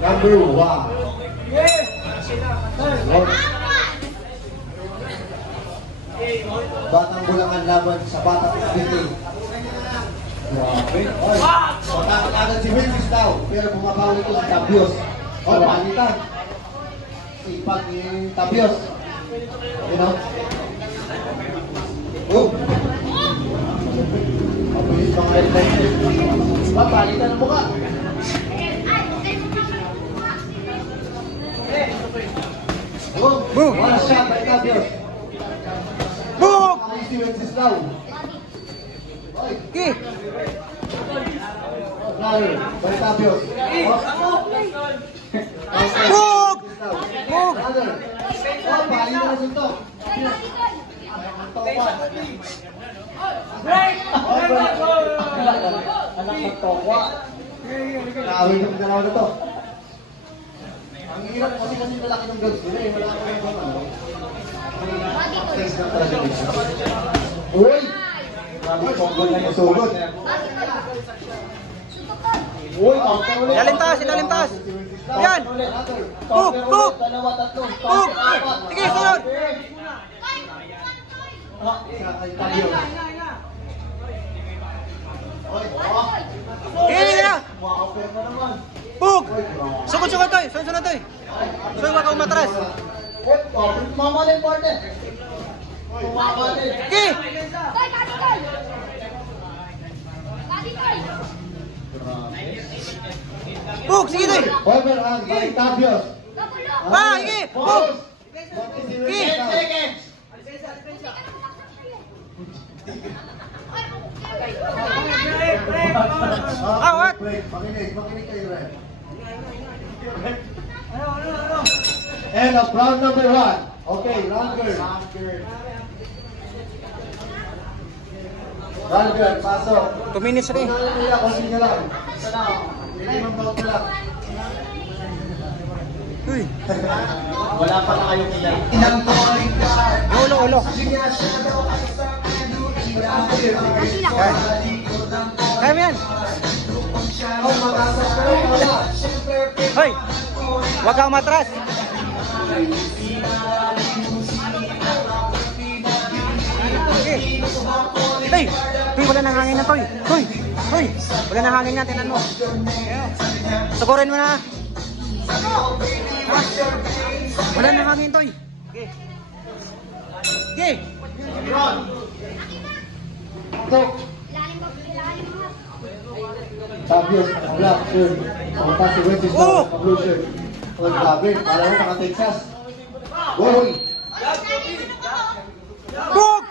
Number 1. Batang Bulangan laban sa Batang Cavite. Grabe. Oy, patakan agad si Wences daw. Pero bumabawi ito si Tabios. O, palitan. Ipag ni Tabios. You know? Oh. Pabilis mga red light. Palitan ang buka. Boom! One shot by Tabios. Boom! Si Wences daw. Okay. Flyer by Tabios. Boom! Boom! Oh, palitan na suntok. Anak ng tokwa. Nakawin yung dalawa na to. Ang hirap kasi malaki ng gloves nila eh. Wala ko yung ano. Thanks lang talaga dito. Uy! Grabe combo na yung sugod. Uy, counter ulit. Ilalim taas, ilalim taas. Yan! Boom! Boom! Dalawa, tatlo. Boom! Sige, sunod! Sige na! Boom! Sugod-sugod toy! Sunod-sunod toy! Sunod wag kang umatras! Mamalin partner. Mamalin. Sige! Boom! Sige toy! Overhand by Tabios. Ah! Sige! Boom! Sige! Ah, what? Makinig kayo rin. And of round number 1. Okay, round girl. Round girl, pasok. 2 minutes rin. Kung sino lang. Sana, minimum bout na lang. Uy! Wala pa na kayong ilan. Ulo, ulo! Yan! Kaya mo yan! Hoy! Huwag kang matras! Okay! Toy! Toy, wala nang hangin na Toy! Toy! Toy! Wala nang hangin na, tinan mo! Sukurin mo na! Wala nang hangin Toy! Okay! Okay! Tabios, black shirt. Pagkata si Wences Oh! na blue shirt. Oh, grabe. Para mo naka-Texas. Boy! Boom!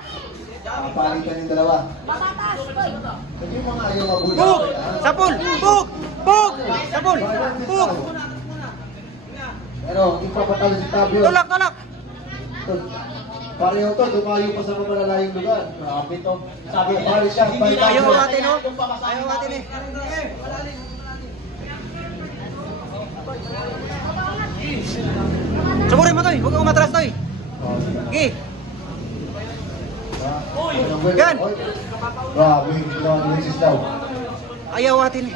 Palitan yung dalawa. Hindi mo nga ayaw mabuli. Boom! Sapul! Boom! Boom! Sapul! Boom! Pero, hindi pa patalo si Tabios. Tulak! Tulak! Pareho to, dumayo pa sa malalayong lugar. Grabe to. Sabi ko, pare siya. Ayaw natin, no? Ayaw natin eh. Sukurin mo, Toy. Huwag kang umatras, Toy. Okay. Yan. Grabe, ginawa ni Wences daw. Ayaw natin eh.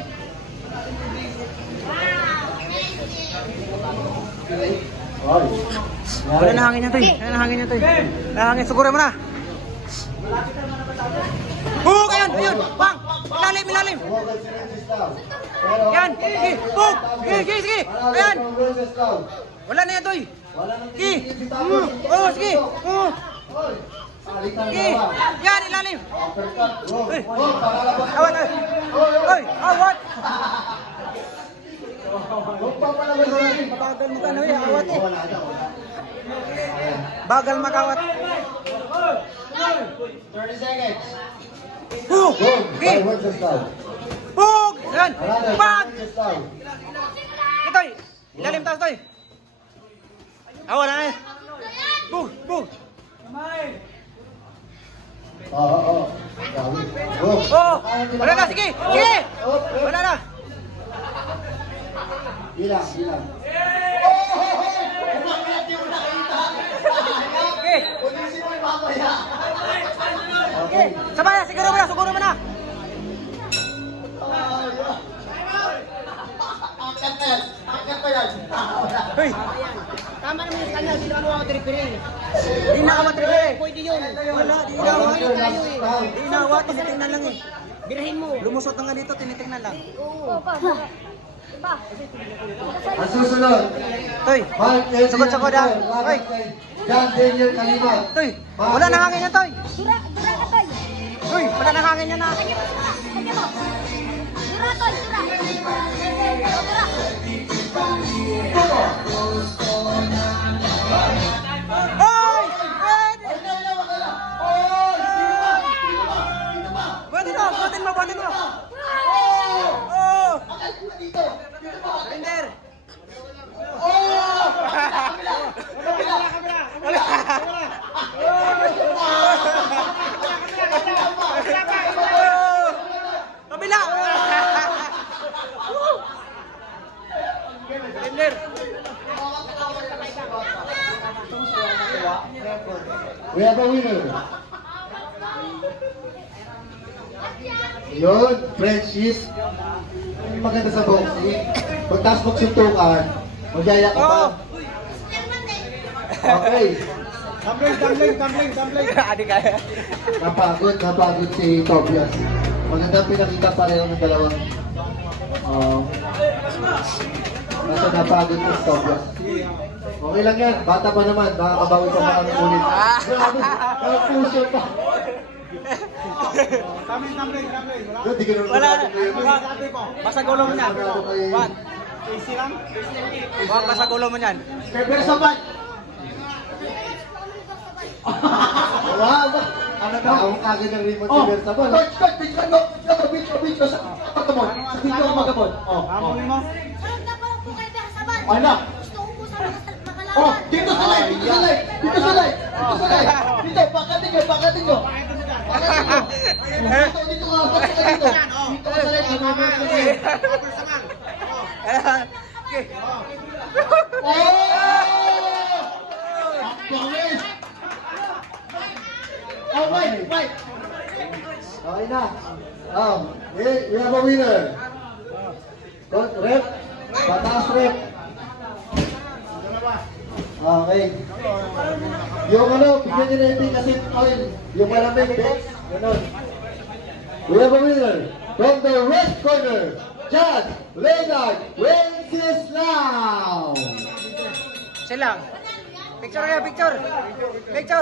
Ay. Wala na hangin niya, Toy. Wala na hangin niya, Toy. Wala na hangin. Sukurin mo na. Boom! Ayun! Ayun! Bang! Ilalim! Ilalim! Tumagal si Wences daw. Pero, Yan! Sige! Boom! Sige! Sige! Sige! Ayan! si Wences daw. Wala na yan, Toy. Wala nang Sige! titigil si Tabios. Oh! Sige! Oh! Oy, palitan Sige! dalawa. Yan! Ilalim! Uppercut. Roll. Hey. Roll, palalabas. Awat! Oy! Awat! Roll pa palabas na rin. Bagal mo ka na eh. Awat eh. Wala na, wala. Bagal makawat. 30 seconds. Boom! Boom. Sige! By Wences daw. Boom! Yan! Another, Bang! Wences daw. Itoy! Ilalim taas, Toy. Ah, wala na eh. Boom! Boom! Oo. Grabe. Boom. Oh! Wala na! Sige! Sige! Oh, Wala na! bilang. Sige! Sige! Sabay na! Siguro mo na! Siguro mo na! Angkat na yan. Bakit pa yan? Hoy! Tama naman yung kanya, hindi naman ako tripiri. Di na ako matrigay. Pwede yun. Wala, di na Oh, ako. yun, last round. Di na ako, tinitingnan lang eh. Birahin mo. Lumusot na nga dito, tinitingnan lang. Oo. Ang susunod, Toy! Mark Edwin Sugod-sugod ah. laban Hoy! kay John Daniel Kalima. Toy! Wala nang hangin yan, Toy! Dura ka, Toy. Toy! Wala nang hangin yan na. Kanya mo, kanya mo. Dura, Toy, dura. Dura. Oy! Buhatin mo! Buhatin mo! Buhatin mo! Oh! Surrender! Oh! Kabila! Surrender! We have a winner. Yun, friendship. Yung maganda sa boxing. Pagtaas mo suntukan, magyaya ka pa. Okay. Adi kaya. Napagod si Tobias. Magandang pinakita pareho ng dalawang. Nasa napagod si Tobias. Okay lang yan, bata pa naman, makakabawi pa mga ulit. Grabe, puso pa. Doon, di ganun Wala. magagawa. Basag ulo mo niyan. Wag. Wag, basag ulo mo niyan. Pero sa bat! Wala ba? Ano ba? Ako kagad ng remote si Bersabal. Coach, bitch ko sa patamon. Sa video ko magabon. Sarap na pala po kay Bersaban. Ano? Gusto ko po sa makalaban. Oh, dito sa live! Dito, pakatin nyo! Pakatin nyo! Dito ka, dito ka dito! Dito ka sa live, sumama ka sa live. Okay. Oh, fight! Okay na. We have a winner. Rep. Pataas rep. Okay. Yung bigyan nyo na yung kasi oil. Yung malamig, ganun. We have a winner. From the red corner, John Leonard Wenceslao. Silang. Picture kayo, picture. Picture.